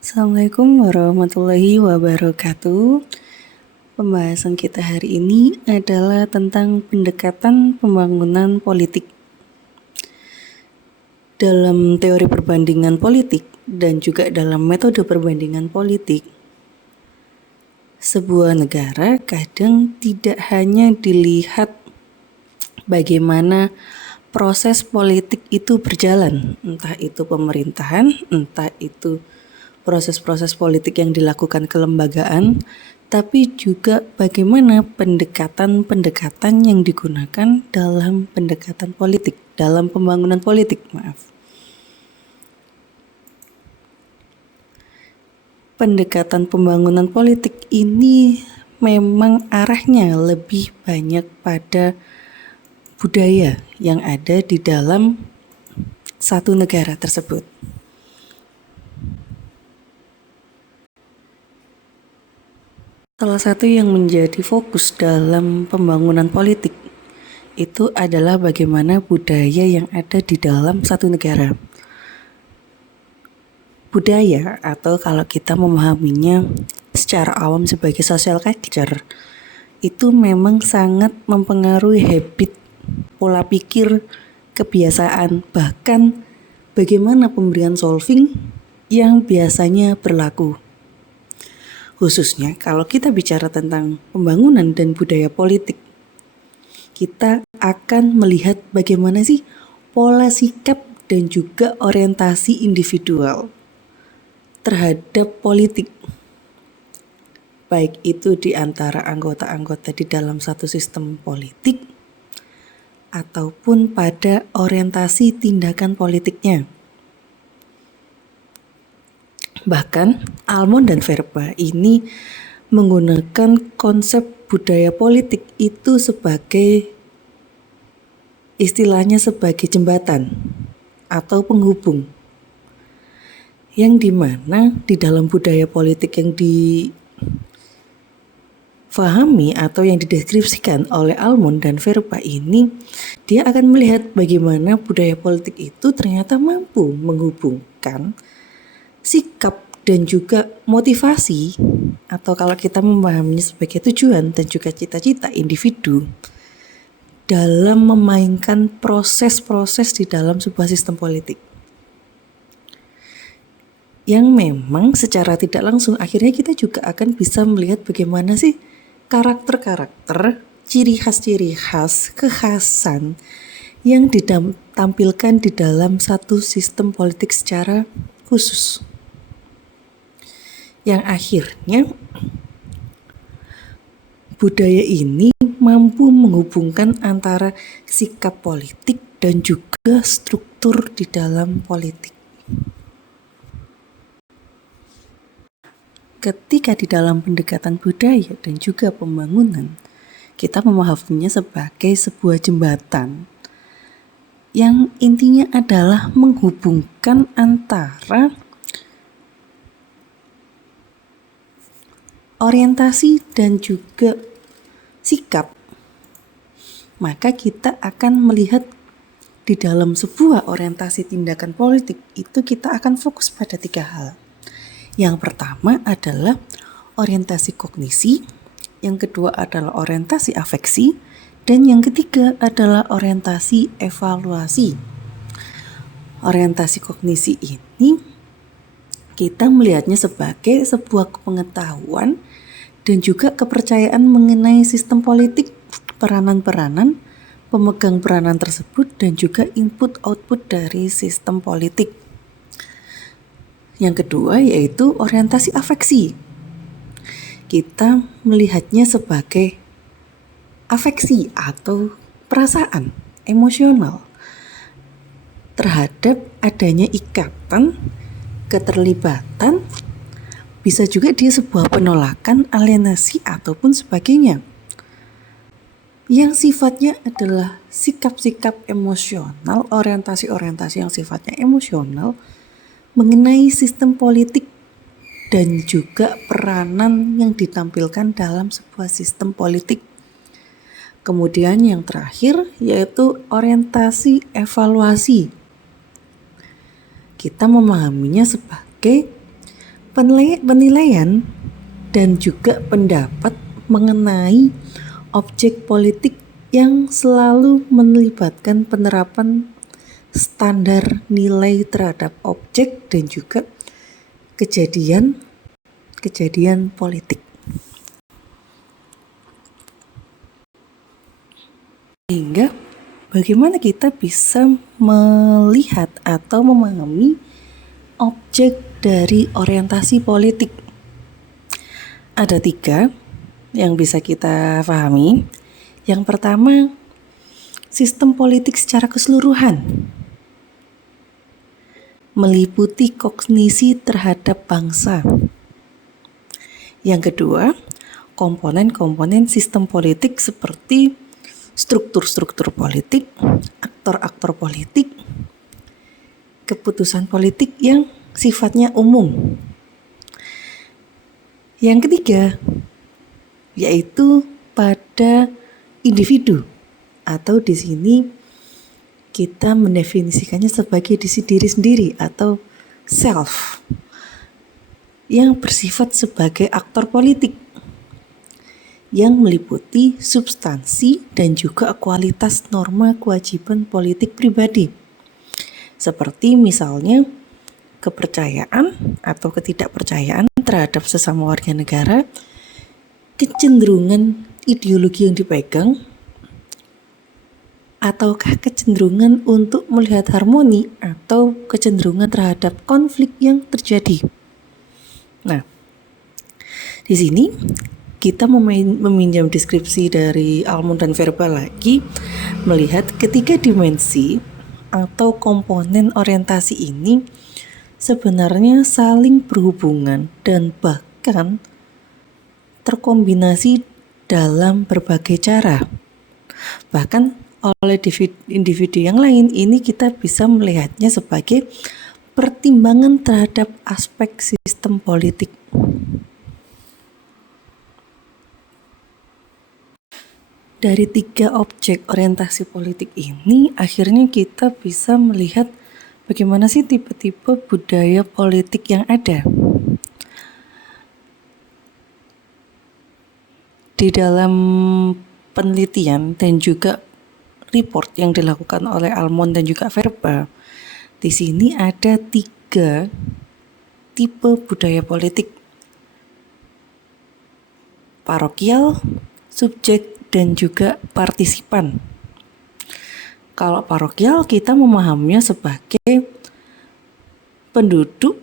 Assalamualaikum warahmatullahi wabarakatuh. Pembahasan kita hari ini adalah tentang pendekatan pembangunan politik. Dalam teori perbandingan politik dan juga dalam metode perbandingan politik, sebuah negara kadang tidak hanya dilihat bagaimana proses politik itu berjalan, entah itu pemerintahan, entah itu proses-proses politik yang dilakukan kelembagaan, tapi juga bagaimana pendekatan-pendekatan yang digunakan dalam pendekatan politik, dalam pembangunan politik, Pendekatan pembangunan politik ini memang arahnya lebih banyak pada budaya yang ada di dalam satu negara tersebut. Salah satu yang menjadi fokus dalam pembangunan politik itu adalah bagaimana budaya yang ada di dalam satu negara. Budaya, atau kalau kita memahaminya secara awam sebagai social culture, itu memang sangat mempengaruhi habit, pola pikir, kebiasaan, bahkan bagaimana pemberian solving yang biasanya berlaku. Khususnya kalau kita bicara tentang pembangunan dan budaya politik, kita akan melihat bagaimana sih pola sikap dan juga orientasi individual terhadap politik, baik itu di antara anggota-anggota di dalam satu sistem politik ataupun pada orientasi tindakan politiknya. Bahkan Almond dan Verba ini menggunakan konsep budaya politik itu sebagai istilahnya sebagai jembatan atau penghubung, yang dimana di dalam budaya politik yang difahami atau yang dideskripsikan oleh Almond dan Verba ini, dia akan melihat bagaimana budaya politik itu ternyata mampu menghubungkan sikap dan juga motivasi, atau kalau kita memahaminya sebagai tujuan dan juga cita-cita individu dalam memainkan proses-proses di dalam sebuah sistem politik, yang memang secara tidak langsung akhirnya kita juga akan bisa melihat bagaimana sih karakter-karakter, ciri khas, kekhasan yang ditampilkan di dalam satu sistem politik secara khusus, yang akhirnya budaya ini mampu menghubungkan antara sikap politik dan juga struktur di dalam politik. Ketika di dalam pendekatan budaya dan juga pembangunan, kita memahaminya sebagai sebuah jembatan yang intinya adalah menghubungkan antara orientasi dan juga sikap. Maka kita akan melihat di dalam sebuah orientasi tindakan politik itu kita akan fokus pada 3 hal. Yang pertama adalah orientasi kognisi, yang kedua adalah orientasi afeksi, dan yang ketiga adalah orientasi evaluasi. Orientasi kognisi ini kita melihatnya sebagai sebuah pengetahuan dan juga kepercayaan mengenai sistem politik, peranan-peranan, pemegang peranan tersebut, dan juga input-output dari sistem politik. Yang kedua yaitu orientasi afeksi. Kita melihatnya sebagai afeksi atau perasaan emosional terhadap adanya ikatan, keterlibatan, bisa juga dia sebuah penolakan, alienasi, ataupun sebagainya, yang sifatnya adalah sikap-sikap emosional, orientasi-orientasi yang sifatnya emosional mengenai sistem politik dan juga peranan yang ditampilkan dalam sebuah sistem politik. Kemudian yang terakhir yaitu orientasi evaluasi. Kita memahaminya sebagai penilaian dan juga pendapat mengenai objek politik yang selalu melibatkan penerapan standar nilai terhadap objek dan juga kejadian politik. Sehingga bagaimana kita bisa melihat atau memahami objek dari orientasi politik? Ada 3 yang bisa kita pahami. Yang pertama, sistem politik secara keseluruhan, meliputi kognisi terhadap bangsa. Yang kedua, komponen-komponen sistem politik seperti struktur-struktur politik, aktor-aktor politik, keputusan politik yang sifatnya umum. Yang ketiga, yaitu pada individu, atau di sini kita mendefinisikannya sebagai diri sendiri atau self, yang bersifat sebagai aktor politik, yang meliputi substansi dan juga kualitas norma kewajiban politik pribadi. Seperti misalnya kepercayaan atau ketidakpercayaan terhadap sesama warga negara, kecenderungan ideologi yang dipegang, ataukah kecenderungan untuk melihat harmoni atau kecenderungan terhadap konflik yang terjadi. Nah, di sini kita meminjam deskripsi dari Almond dan Verba lagi, melihat ketiga dimensi atau komponen orientasi ini sebenarnya saling berhubungan dan bahkan terkombinasi dalam berbagai cara. Bahkan oleh individu yang lain ini kita bisa melihatnya sebagai pertimbangan terhadap aspek sistem politik. Dari 3 objek orientasi politik ini, akhirnya kita bisa melihat bagaimana sih tipe-tipe budaya politik yang ada. Di dalam penelitian dan juga report yang dilakukan oleh Almond dan juga Verba, di sini ada 3 tipe budaya politik: parokial, subjek, dan juga partisipan. Kalau parokial kita memahaminya sebagai penduduk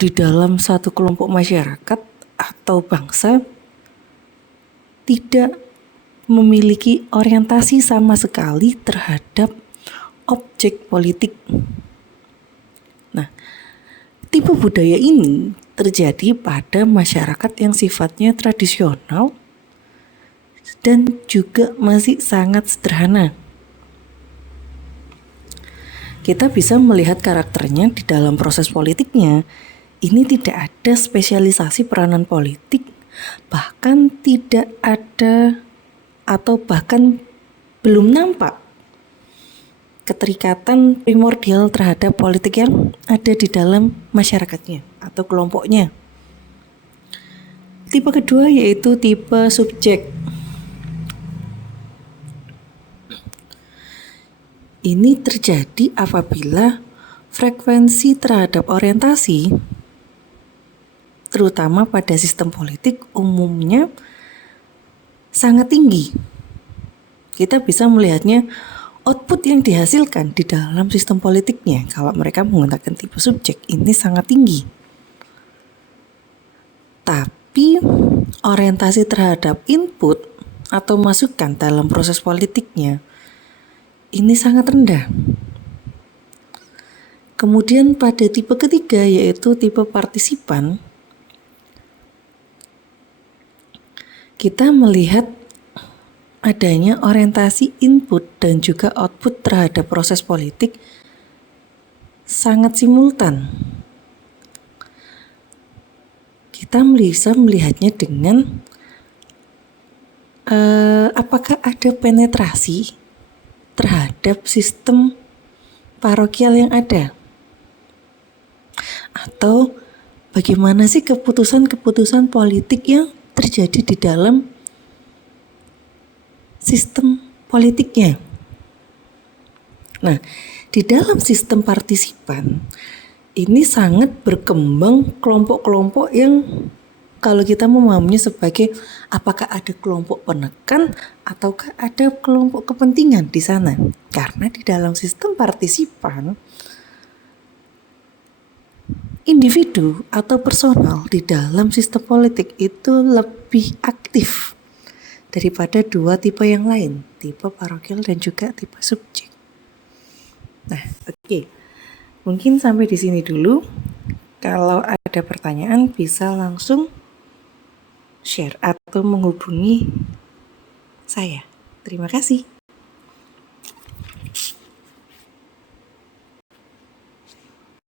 di dalam satu kelompok masyarakat atau bangsa tidak memiliki orientasi sama sekali terhadap objek politik. Nah, tipe budaya ini terjadi pada masyarakat yang sifatnya tradisional dan juga masih sangat sederhana. Kita bisa melihat karakternya di dalam proses politiknya. Ini tidak ada spesialisasi peranan politik, bahkan tidak ada atau bahkan belum nampak keterikatan primordial terhadap politik yang ada di dalam masyarakatnya atau kelompoknya. Tipe kedua yaitu tipe subjek. Ini terjadi apabila frekuensi terhadap orientasi, terutama pada sistem politik, umumnya sangat tinggi. Kita bisa melihatnya output yang dihasilkan di dalam sistem politiknya kalau mereka menggunakan tipe subjek ini sangat tinggi. Tapi orientasi terhadap input atau masukan dalam proses politiknya ini sangat rendah. Kemudian pada tipe ketiga yaitu tipe partisipan, kita melihat adanya orientasi input dan juga output terhadap proses politik sangat simultan. Kita bisa melihatnya dengan apakah ada penetrasi terhadap sistem parokial yang ada, atau bagaimana sih keputusan-keputusan politik yang terjadi di dalam sistem politiknya. Nah, di dalam sistem partisipan ini sangat berkembang kelompok-kelompok yang kalau kita memahaminya sebagai apakah ada kelompok penekan ataukah ada kelompok kepentingan di sana. Karena di dalam sistem partisipan individu atau personal di dalam sistem politik itu lebih aktif daripada dua tipe yang lain, tipe parokial dan juga tipe subjek. Nah, oke. Mungkin sampai di sini dulu. Kalau ada pertanyaan bisa langsung share atau menghubungi saya. Terima kasih.